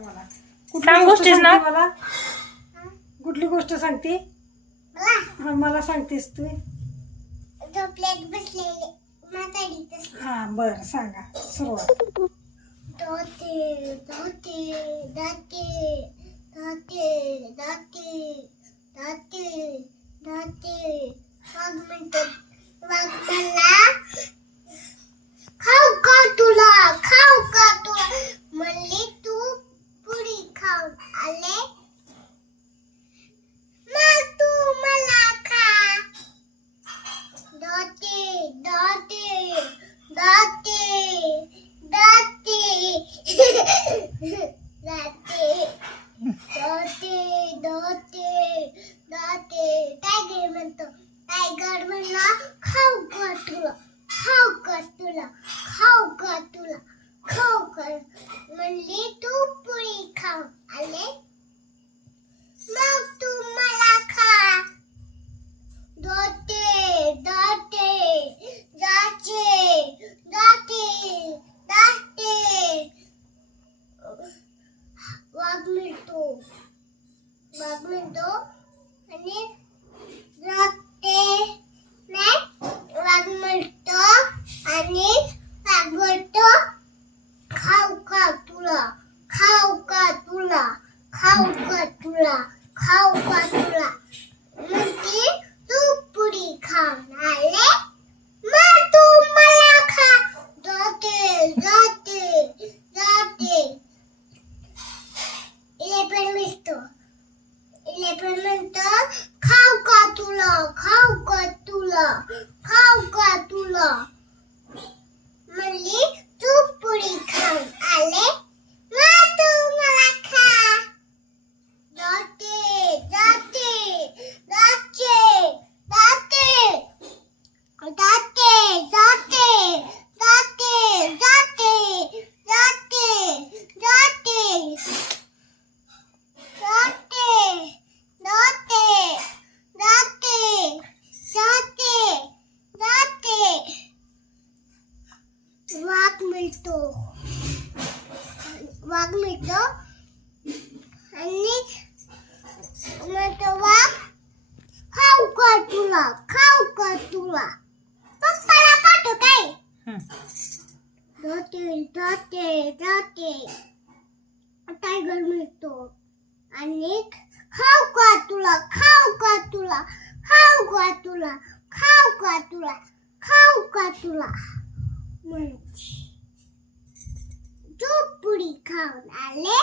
मला सांग गोष्टीच ना. मला कुठली गोष्ट सांगते हा मला सांगतेस तू झोपल्यात बसलेले म्हातारी हा बर सांगा सुरुवात दाते दाते दाते दाते दाते दाते दाते वाघ मला खाऊ का तुला म्हणली तू पुरी खाऊन आले मग तू मला खा दाते दाते दाते दाते दाते दाते दाते दाते टायगर म्हणला खाऊ का तुला म्हणली तू पुरी खाऊन आले मग तू मला खा दाते दाते दाते दाते दाते वाघ मिळतो आणि दाते नाही वाघ मिळतो आणि वाघ बोलतो खाऊ का तुला म्हणते तू पुरी खाऊन आले मग तू मला खा जाते जाते जाते इलेवन म्हणतो खाऊ का तुला म्हणली तू पुरी खाऊन आले मग तू मला खा जाते जाते जाते जाते जाते जाते जाते जाते जाते जाते जाते जाते जाते जाते वाघ मिळतो आणि म्हणतो वाघ खाऊ का तुला पप्पाला पाठव काय जाते जाते जाते टायगर मिळतो आणि खाऊ का तुला म्हणते तू पुरी खाऊन आले